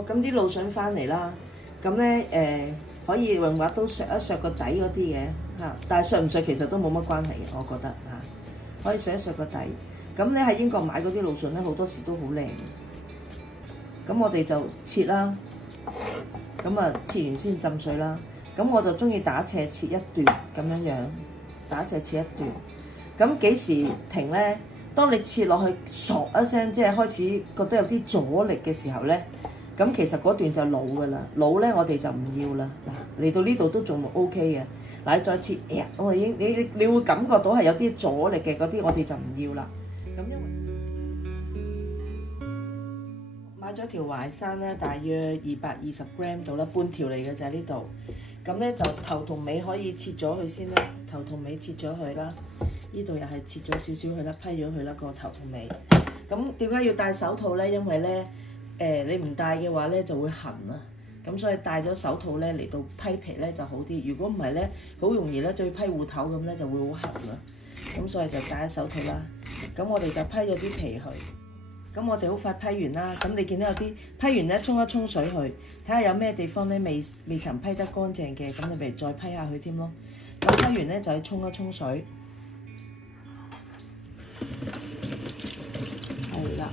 好，咁啲蘆筍翻嚟啦，咁咧可以用把刀削一削個底嗰啲嘅嚇，但係削唔削其實都冇乜關係嘅，我覺得嚇，可以削一削個底。咁咧喺英國買嗰啲蘆筍咧，好多時都好靚嘅。咁我哋就切啦，咁啊切完先浸水啦。咁我就中意打斜切一段咁樣樣，打斜切一段。咁幾時停咧？當你切落去唰一聲，即係開始覺得有啲阻力嘅時候咧，咁其實嗰段就老㗎啦。老咧我哋就唔要啦。嗱，嚟到呢度都仲 OK 嘅。嗱，你再切，我已經你會感覺到係有啲阻力嘅嗰啲，我哋就唔要啦。咁因為買咗條淮山咧，大約220 gram 到啦，半條嚟嘅就喺呢度。咁咧就頭同尾可以切咗佢先啦，頭同尾切咗佢啦。呢度又係切咗少少佢啦，批咗佢啦個頭同尾。咁點解要戴手套咧？因為咧你唔戴嘅話咧就會痕啊。咁所以戴咗手套咧嚟到批皮咧就好啲。如果唔係咧，好容易咧再批芋頭咁咧就會好痕啊。咁所以就戴咗手套啦。咁我哋就批咗啲皮去。咁我哋好快批完啦。咁你見到有啲批完咧，沖一沖水去，睇下有咩地方咧未曾批得乾淨嘅，咁你咪再批下佢添咯。咁批完咧就去沖一沖水。係啦，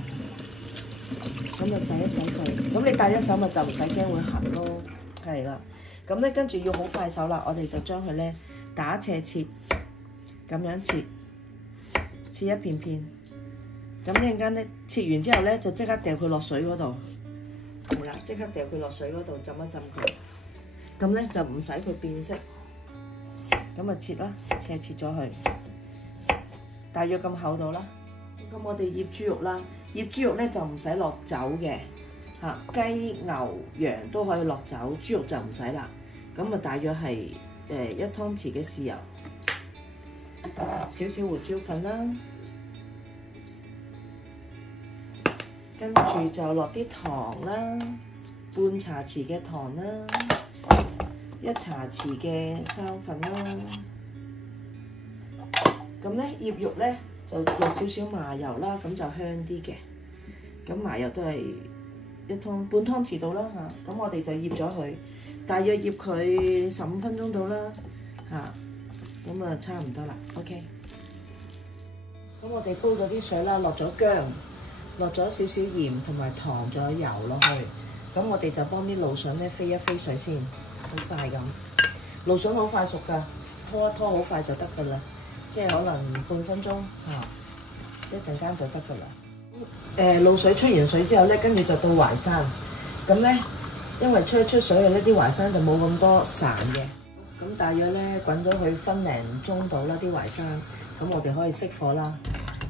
咁就洗一洗佢。咁你戴咗手咪就唔使驚會痕咯。係啦，咁咧跟住要好快手啦，我哋就將佢咧打斜切，咁樣切一片片。咁一陣間咧切完之後咧就即刻掉佢落水嗰度。係啦，即刻掉佢落水嗰度浸一浸佢。咁咧就唔使佢變色。咁啊切啦，斜切咗佢，大約咁厚度啦。咁我哋醃豬肉啦，醃豬肉咧就唔使落酒嘅嚇，雞牛羊都可以落酒，豬肉就唔使啦。咁啊，大約係1湯匙嘅豉油，少少胡椒粉啦，跟住就落啲糖啦，半茶匙嘅糖啦，1茶匙嘅生粉啦。咁咧醃肉咧就落少少麻油啦，咁就香啲嘅。咁麻油都係半湯匙到啦嚇。咁我哋就醃咗佢，大約醃佢15分鐘到啦嚇。咁啊差唔多啦 ，OK。咁我哋煲咗啲水啦，落咗薑，落咗少少鹽同埋糖，仲有油落去。咁我哋就幫啲蘆筍咧飛一飛水先，好快咁。蘆筍好快熟㗎，拖一拖好快就得㗎啦。即係可能半分鐘嚇，一陣間就得㗎啦。滷水出完水之後咧，跟住就到淮山。咁咧，因為出水嘅呢啲淮山就冇咁多潺嘅。咁大約咧滾咗佢分零鐘到啦，啲淮山。咁我哋可以熄火啦。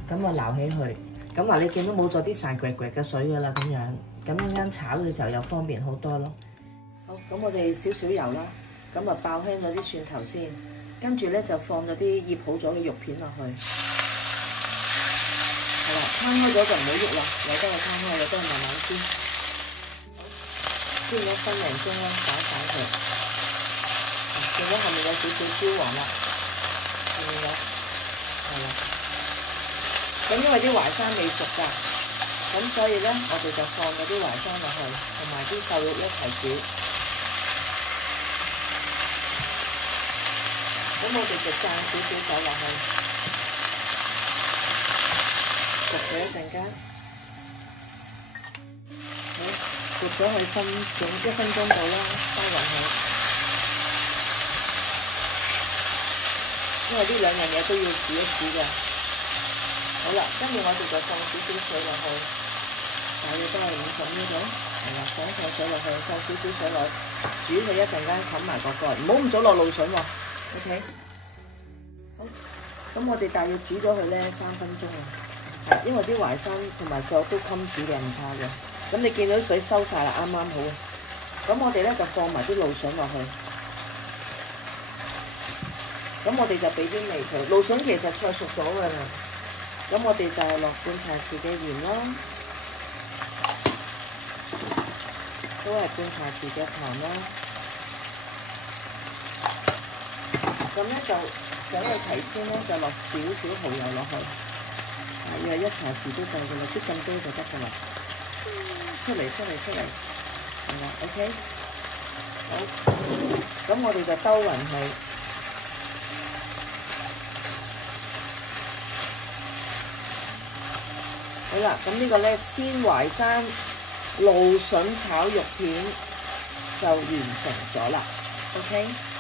咁啊撈起佢。咁嗱，你見到冇咗啲潺掘掘嘅水㗎啦，咁樣。咁陣間炒嘅時候又方便好多咯。好，咁我哋少少油啦。咁啊爆香咗啲蒜頭先。跟住咧就放咗啲醃好咗嘅肉片落去，係啦，攤開咗就唔好喐啦，由得佢攤開，由得佢慢慢煎，煎咗分零鐘啦，攪一攪佢，見到後面有少少焦黃啦，見唔見到？係啦，咁因為啲淮山未熟㗎，咁所以咧我哋就放嗰啲淮山落去，同埋啲瘦肉一齊煮。咁我哋就炸少少酒落去，焗咗一陣間，好焗咗佢1分鐘到啦，收勻佢。因為呢兩樣嘢都要煮一煮嘅。好啦，跟住我哋就放少少水落去，大約都係50ml度，係啦，放水落去，放少少水落去，煮佢一陣間，冚埋個蓋，唔好咁早落蘆筍喎。OK， 好，咁我哋大約煮咗佢咧3分鐘啊，係，因為啲淮山同埋瘦肉都襟煮嘅，唔怕嘅。咁你見到啲水收晒啦，啱啱好。咁我哋咧就放埋啲蘆筍落去，咁我哋就俾啲味佢。蘆筍其實菜熟咗㗎啦，咁我哋就落半茶匙嘅鹽咯，都係半茶匙嘅糖咯。咁咧就想去提鮮咧，就落少少蠔油落去，大約1茶匙都夠㗎啦，啲咁多就得㗎啦。出嚟，係啦 ，OK， 好，咁我哋就兜勻佢。好啦，咁呢個咧鮮淮山蘆筍炒肉片就完成咗啦 ，OK。